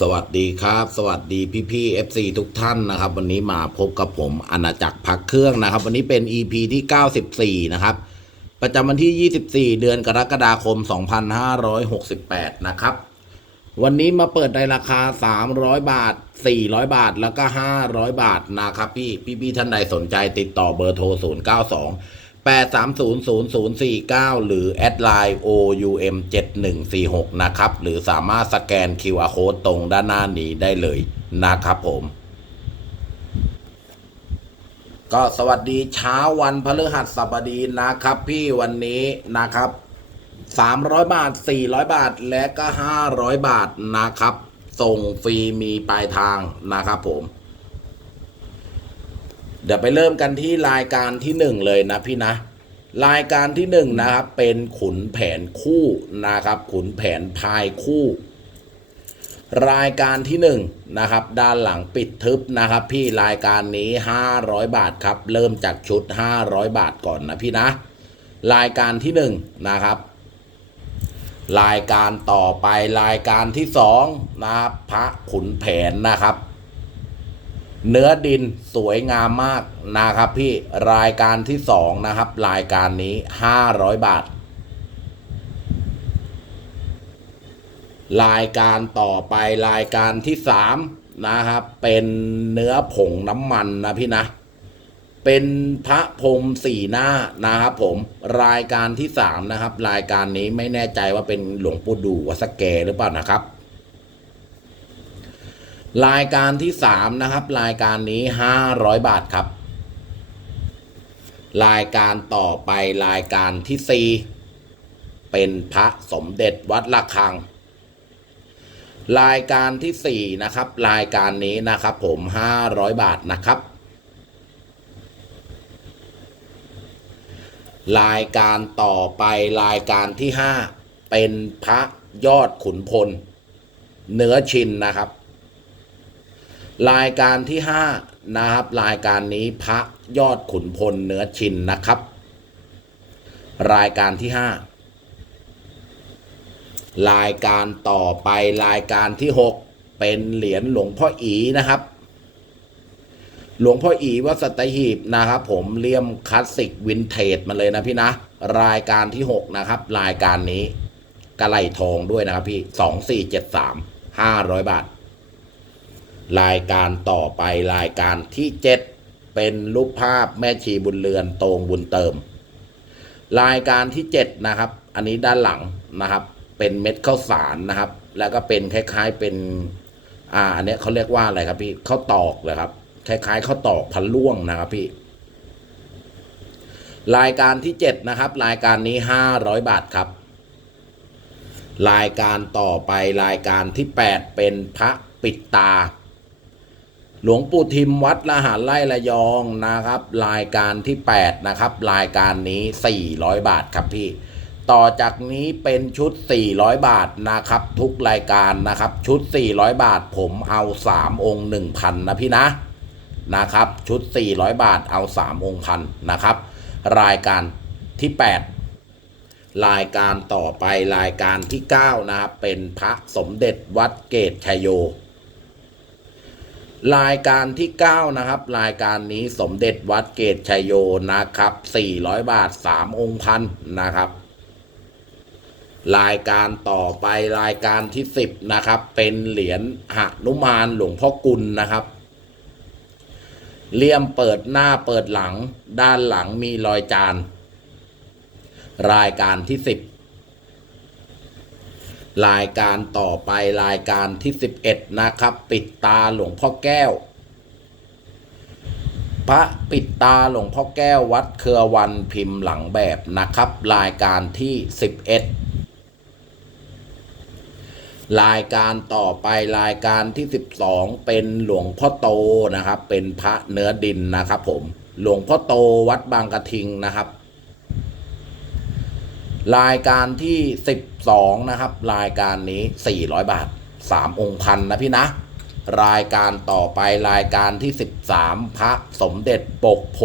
สวัสดีครับ สวัสดีพี่พี่ๆ FC ทุกท่านนะครับ วันนี้มาพบกับผมอาณาจักรพักเครื่องนะครับ วันนี้เป็น EP ที่ 94 นะครับ ประจำวันที่ 24 เดือนกรกฎาคม 2568 นะครับ วันนี้มาเปิดในราคา 300 บาท 400 บาทแล้วก็ 500 บาทนะครับ พี่พี่พี่ๆท่านใดสนใจติดต่อเบอร์โทร 092 8300049 หรือแอดไลน์ OUM 7146 นะครับ หรือสามารถสแกน QR Code ตรงด้านหน้านี้ได้เลยนะครับผม ก็สวัสดีเช้าวันพฤหัสบดีนะครับพี่วันนี้นะครับ 300 บาท 400 บาทและก็ 500 บาทนะครับ ส่งฟรีมีปลายทางนะครับผม เดี๋ยวไปเริ่มกันที่รายการที่หนึ่งเลยนะพี่นะ รายการที่หนึ่งนะครับเป็นขุนแผนคู่นะครับ ขุนแผนพายคู่ รายการที่หนึ่งนะครับ ด้านหลังปิดทึบนะครับ พี่รายการนี้ 500 บาทครับ เริ่มจากชุด 500 บาทก่อนนะพี่นะ รายการที่หนึ่งนะครับรายการต่อไปรายการที่สองนะครับพระขุนแผนนะครับ เนื้อดินสวยงามมากนะครับพี่รายการที่สองนะครับ รายการนี้ห้าร้อยบาท รายการต่อไปรายการที่สามนะครับ เป็นเนื้อผงน้ำมันนะพี่นะ เป็นพระพรมสี่หน้านะครับผมรายการที่สามนะครับ รายการนี้ไม่แน่ใจว่าเป็นหลวงปู่ดูวัสแกหรือเปล่านะครับ รายการที่สามนะครับ รายการนี้ห้าร้อยบาทครับ รายการต่อไปรายการที่สี่เป็นพระสมเด็จวัดระฆัง รายการที่สี่นะครับ รายการนี้นะครับผมห้าร้อยบาทนะครับ รายการต่อไปรายการที่ห้าเป็นพระยอดขุนพล เนื้อชินนะครับ รายการที่ห้านะครับ รายการนี้พระยอดขุนพลเนื้อชินนะครับ รายการที่ห้ารายการต่อไปรายการที่หกเป็นเหรียญหลวงพ่ออีนะครับ หลวงพ่ออีวัดสตหีบนะครับ ผมเลี่ยมคลาสสิกวินเทจมาเลยนะพี่นะ รายการที่หกนะครับ รายการนี้กระไหลทองด้วยนะครับพี่สองสี่เจ็ดสามห้าร้อยบาท รายการต่อไปรายการที่เจ็ดเป็นรูปภาพแม่ชีบุญเรือนตรงบุญเติม รายการที่เจ็ดนะครับ อันนี้ด้านหลังนะครับ เป็นเม็ดข้าวสารนะครับ แล้วก็เป็นคล้ายๆเป็นอ่าอันนี้เขาเรียกว่าอะไรครับพี่ข้าวตอกเลยครับคล้ายๆข้าวตอกพันล่วงนะครับพี่ รายการที่เจ็ดนะครับ รายการนี้ห้าร้อยบาทครับ รายการต่อไปรายการที่แปดเป็นพระปิดตา หลวงปู่ทิมวัดละหารไล่ระยองนะครับ รายการที่แปดนะครับ รายการนี้สี่ร้อยบาทครับพี่ ต่อจากนี้เป็นชุด 400 บาทนะครับ ทุกรายการนะครับ ชุด 400 บาทผมเอา 3 องค์ 1,000 นะพี่นะนะครับ ชุด 400 บาทเอา 3 องค์พันนะครับ รายการที่ 8 รายการต่อไปรายการที่ 9 นะครับเป็นพระสมเด็จวัดเกตชัยโย รายการที่ 9 นะครับ รายการนี้สมเด็จวัดเกตชัยโยนะครับ 400 บาท 3 องค์พันนะครับ รายการต่อไปรายการที่ 10 นะครับ เป็นเหรียญหนุมานหลวงพ่อกุลนะครับเลี่ยมเปิดหน้าเปิดหลัง ด้านหลังมีรอยจาน รายการที่ 10 รายการต่อไปรายการที่ 11 นะครับ ปิดตาหลวงพ่อแก้ว พระปิดตาหลวงพ่อแก้ววัดเครือวันพิมพ์หลังแบบนะครับ รายการที่ 11 รายการต่อไปรายการที่ 12 เป็นหลวงพ่อโตนะครับ เป็นพระเนื้อดินนะครับ ผมหลวงพ่อโตวัดบางกระทิงนะครับ รายการที่ 12 นะครับ รายการนี้ 400 บาท 3 องค์พันนะพี่นะ รายการต่อไปรายการที่ 13 พระสมเด็จปกโพ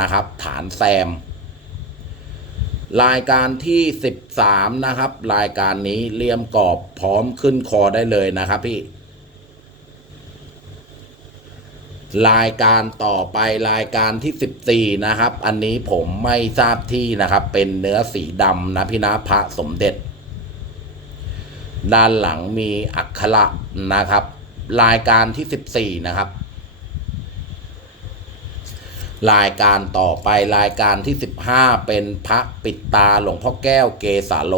นะครับ ฐานแซม รายการที่ 13 นะครับ รายการนี้เลี่ยมกรอบพร้อมขึ้นคอได้เลยนะครับพี่ รายการต่อไปรายการที่สิบสี่นะครับ อันนี้ผมไม่ทราบที่นะครับ เป็นเนื้อสีดำนะพี่นะพระสมเด็จ ด้านหลังมีอักขระนะครับ รายการที่สิบสี่นะครับ รายการต่อไปรายการที่สิบห้าเป็นพระปิดตาหลวงพ่อแก้วเกสาโล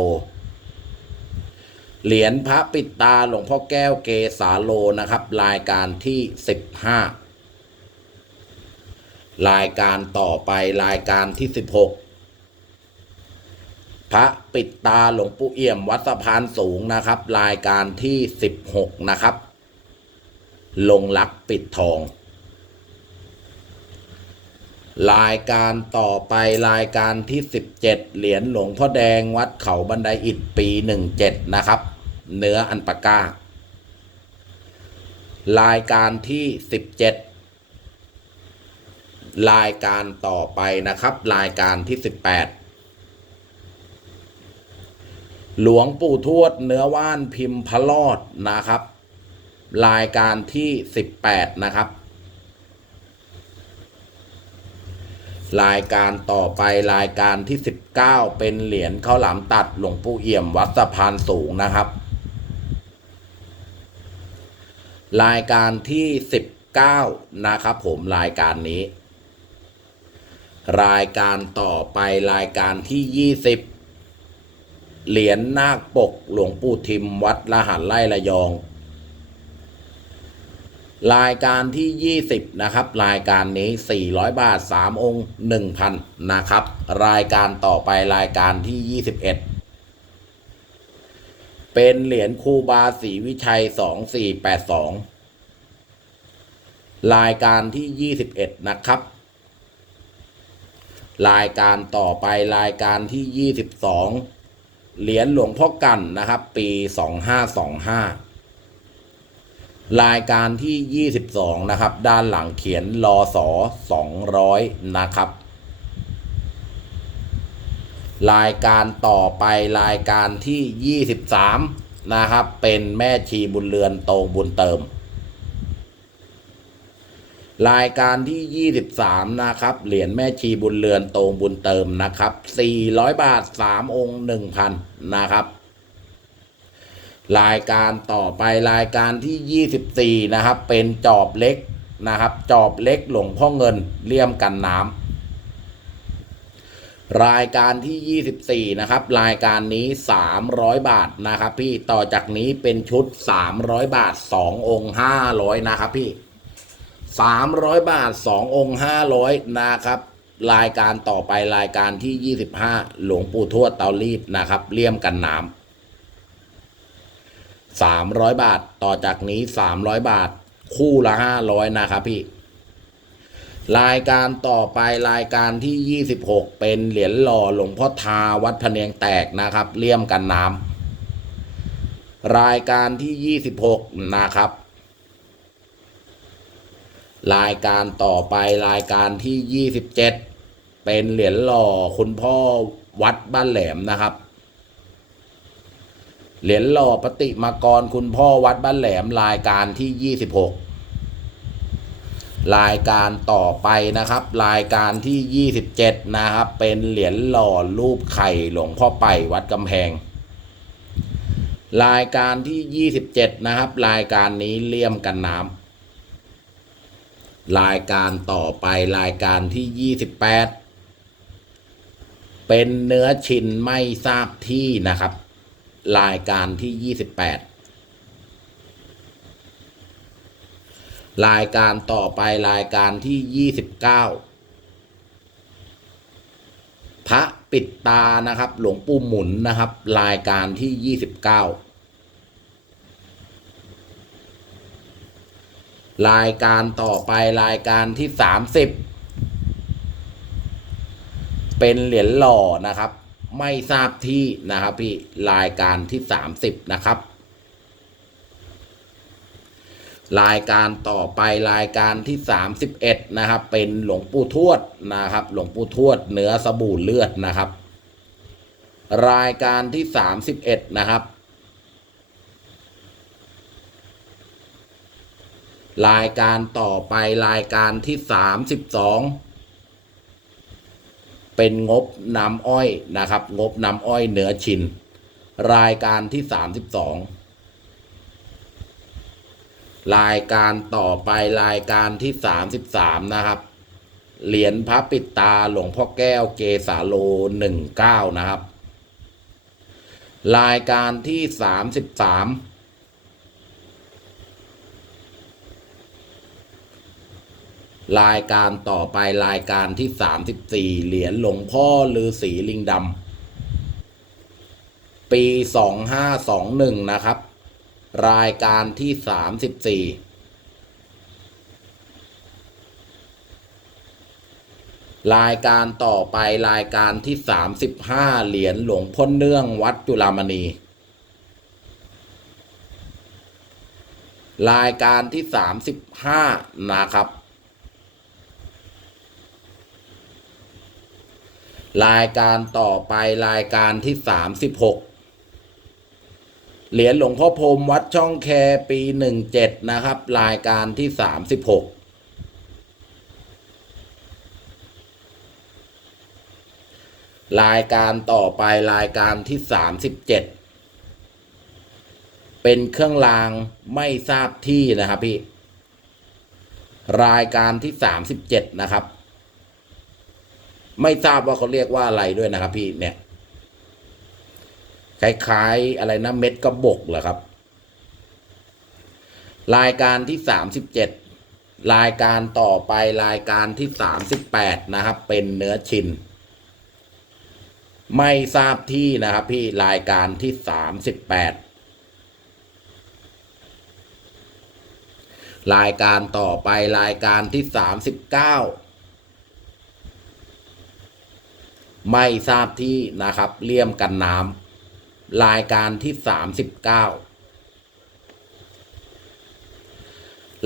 เหรียญพระปิดตาหลวงพ่อแก้วเกสาโลนะครับ รายการที่สิบห้า รายการต่อไปรายการที่สิบหกพระปิดตาหลวงปู่เอี่ยมวัดสะพานสูงนะครับ รายการที่สิบหกนะครับ ลงลักปิดทอง รายการต่อไปรายการที่สิบเจ็ดเหรียญหลวงพ่อแดงวัดเขาบันไดอิฐปีหนึ่งเจ็ดนะครับ เนื้ออันปาก้ารายการที่สิบเจ็ด รายการต่อไปนะครับ รายการที่สิบแปดหลวงปู่ทวดเนื้อว่านพิมพ์พระลอดนะครับ รายการที่สิบแปดนะครับ รายการต่อไปรายการที่ 19 เป็นเหรียญข้าวหลามตัดหลวงปู่เอี่ยมวัดสะพานสูงนะครับ รายการที่ 19 นะครับผมรายการนี้ รายการต่อไปรายการที่ 20 เหรียญนาคปกหลวงปู่ทิมวัดละหันไล่ระยอง รายการที่ 20 นะครับ รายการนี้ 400 บาท 3 องค์ 1,000 นะครับ รายการต่อไปรายการที่ 21 เป็นเหรียญคูบาศรีวิชัย 2482 รายการที่ 21 นะครับ รายการต่อไปรายการที่ 22 เหรียญหลวงพ่อกันนะครับ ปี 2525 รายการที่ 22 นะครับ ด้านหลังเขียนรอสอ200 นะครับ รายการต่อไปรายการที่ 23 นะครับ เป็นแม่ชีบุญเรือนโตบุญเติม รายการที่ 23 นะครับ เหรียญแม่ชีบุญเรือนโตงบุญเติมนะครับ 400 บาท 3 องค์ 1,000 นะครับ รายการต่อไปรายการที่ 24 นะครับ เป็นจอบเล็กนะครับ จอบเล็กหลวงพ่อเงินเลี่ยมกันน้ำรายการที่ 24 นะครับ รายการนี้ 300 บาทนะครับ พี่ต่อจากนี้เป็นชุด 300 บาท 2 องค์ 500 นะครับพี่ 300 บาท 2 องค์ 500 นะครับ รายการต่อไปรายการที่ 25 หลวงปู่ทวดเตารีดนะครับ เลี่ยมกันน้ำสามร้อยบาทต่อจากนี้สามร้อยบาท คู่ละห้าร้อยนะครับพี่ รายการต่อไปรายการที่ยี่สิบหกเป็นเหรียญหล่อหลวงพ่อทาวัดพะเนียงแตกนะครับ เลี่ยมกันน้ำรายการที่ยี่สิบหกนะครับ รายการต่อไปรายการที่ยี่สิบเจ็ดเป็นเหรียญหล่อคุณพ่อวัดบ้านแหลมนะครับ เหรียญหล่อปฏิมากรคุณพ่อวัดบ้านแหลมรายการที่ 26 รายการต่อไปนะครับ รายการที่ 27 นะครับ เป็นเหรียญหล่อรูปไข่หลวงพ่อไปวัดกำแพง รายการที่ 27 นะครับ รายการนี้เลี่ยมกันน้ำ รายการต่อไปรายการที่ 28 เป็นเนื้อชินไม่ทราบที่นะครับ รายการที่ 28 รายการต่อไปรายการที่ 29 พระปิดตานะครับ หลวงปู่หมุนนะครับ รายการที่ 29 รายการต่อไปรายการที่30เป็นเหรียญหล่อนะครับ ไม่ทราบที่นะครับพี่รายการที่30นะครับ รายการต่อไปรายการที่31นะครับ เป็นหลวงปู่ทวดนะครับ หลวงปู่ทวดเนื้อสบู่เลือดนะครับ รายการที่31นะครับ รายการต่อไปรายการที่สามสิบสองเป็นงบน้ำอ้อยนะครับ งบน้ำอ้อยเหนือชิน รายการที่สามสิบสองรายการต่อไปรายการที่สามสิบสามนะครับ เหรียญพระปิดตาหลวงพ่อแก้วเกสาโลหนึ่งเก้านะครับ รายการที่สามสิบสาม รายการต่อไปรายการที่สามสิบสี่เหรียญหลวงพ่อลือสีลิงดำปีสองห้าสองหนึ่งนะครับ รายการที่สามสิบสี่รายการต่อไปรายการที่สามสิบห้าเหรียญหลวงพ่อเนื่องวัดจุฬามณี รายการที่สามสิบห้านะครับ รายการต่อไปรายการที่สามสิบหกเหรียญหลวงพ่อพรมวัดช่องแคปีหนึ่งเจ็ดนะครับ รายการที่สามสิบหกรายการต่อไปรายการที่สามสิบเจ็ดเป็นเครื่องรางไม่ทราบที่นะครับพี่ รายการที่สามสิบเจ็ดนะครับ ไม่ทราบว่าเขาเรียกว่าอะไรด้วยนะครับ พี่เนี่ยคล้ายๆอะไรนะเม็ดกระบอกเหรอครับ รายการที่สามสิบเจ็ดรายการต่อไปรายการที่สามสิบแปดนะครับ เป็นเนื้อชินไม่ทราบที่นะครับ พี่รายการที่สามสิบแปดรายการต่อไปรายการที่สามสิบเก้า ไม่ทราบที่นะครับเลี่ยมกันน้ำรายการที่สามสิบเก้า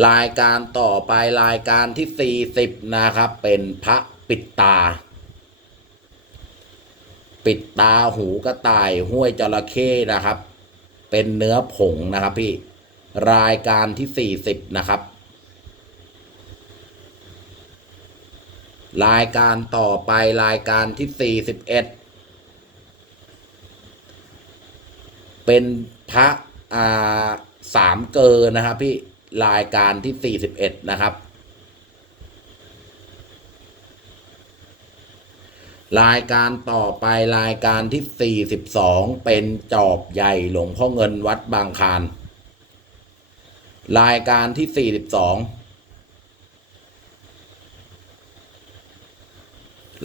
รายการต่อไปรายการที่สี่สิบนะครับ เป็นพระปิดตา ปิดตาหูกระต่ายห้วยจระเข้นะครับ เป็นเนื้อผงนะครับพี่ รายการที่สี่สิบนะครับ รายการต่อไปรายการที่ 41 เป็นพระอ่าสามเกอนะครับพี่รายการที่ 41 นะครับ รายการต่อไปรายการที่ 42 เป็นจอบใหญ่หลวงพ่อเงินวัดบางคารรายการที่ 42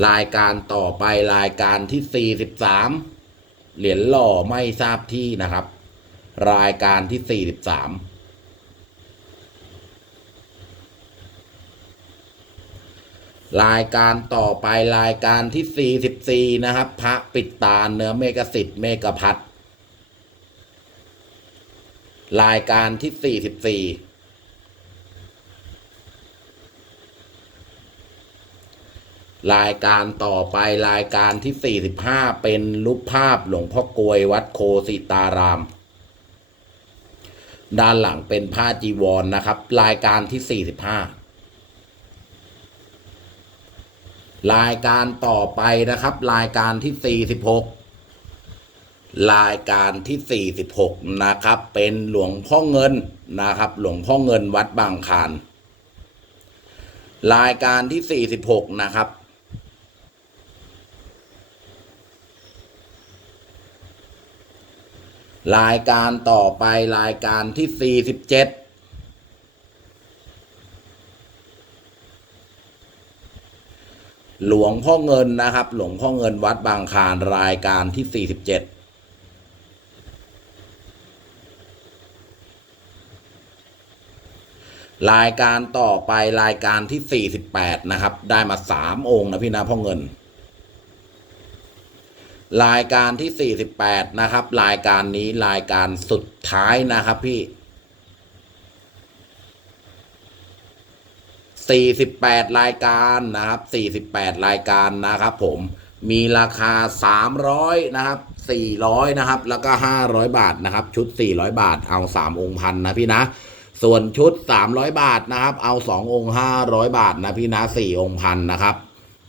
รายการต่อไปรายการที่ 43 เหรียญหล่อไม่ทราบที่นะครับ รายการที่ 43 รายการต่อไปรายการที่ 44 นะครับ พระปิดตาเนื้อเมกสิทธิ์เมกพัทรายการที่ 44 รายการต่อไปรายการที่ 45 เป็นรูปภาพหลวงพ่อกลวยวัดโคสิตาราม ด้านหลังเป็นผ้าจีวรนนะครับ รายการที่ 45 รายการต่อไปนะครับ รายการที่ 46 รายการที่ 46 นะครับ เป็นหลวงพ่อเงินนะครับ หลวงพ่อเงินวัดบางคารรายการที่ 46 นะครับ รายการต่อไปรายการที่ 47หลวงพ่อเงินนะครับ หลวงพ่อเงินวัดบางคารรายการที่ 47รายการต่อไปรายการที่ 48 นะครับ ได้มา 3 องค์นะพี่นะพ่อเงิน รายการที่ 48 นะครับ รายการนี้รายการสุดท้ายนะครับพี่ 48 รายการนะครับ 48 รายการนะครับ ผมมีราคา 300 นะครับ 400 นะครับ แล้วก็ 500 บาทนะครับ ชุด 400 บาทเอา 3 องค์พันนะพี่นะ ส่วนชุด 300 บาทนะครับ เอา 2 องค์ 500 บาทนะพี่นะ 4 องค์พันนะครับ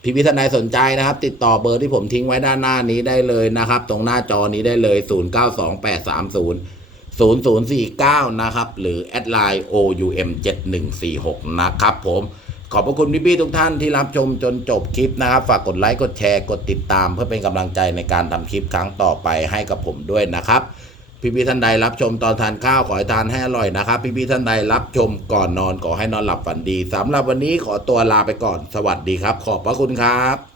พี่พิธนายสนใจนะครับ ติดต่อเบอร์ที่ผมทิ้งไว้ด้านหน้านี้ได้เลยนะครับ ตรงหน้าจอนี้ได้เลย 092830 0049 นะครับ หรือแอดไลน์ OUM 7146 นะครับผม ขอบพระคุณพี่ๆทุกท่านที่รับชมจนจบคลิปนะครับ ฝากกดไลค์ กดแชร์ กดติดตาม เพื่อเป็นกำลังใจในการทำคลิปครั้งต่อไปให้กับผมด้วยนะครับ พี่พี่ท่านใดรับชมตอนทานข้าวขอให้ทานให้อร่อยนะครับ พี่พี่ท่านใดรับชมก่อนนอนขอให้นอนหลับฝันดีสำหรับวันนี้ขอตัวลาไปก่อนสวัสดีครับ ขอบพระคุณครับ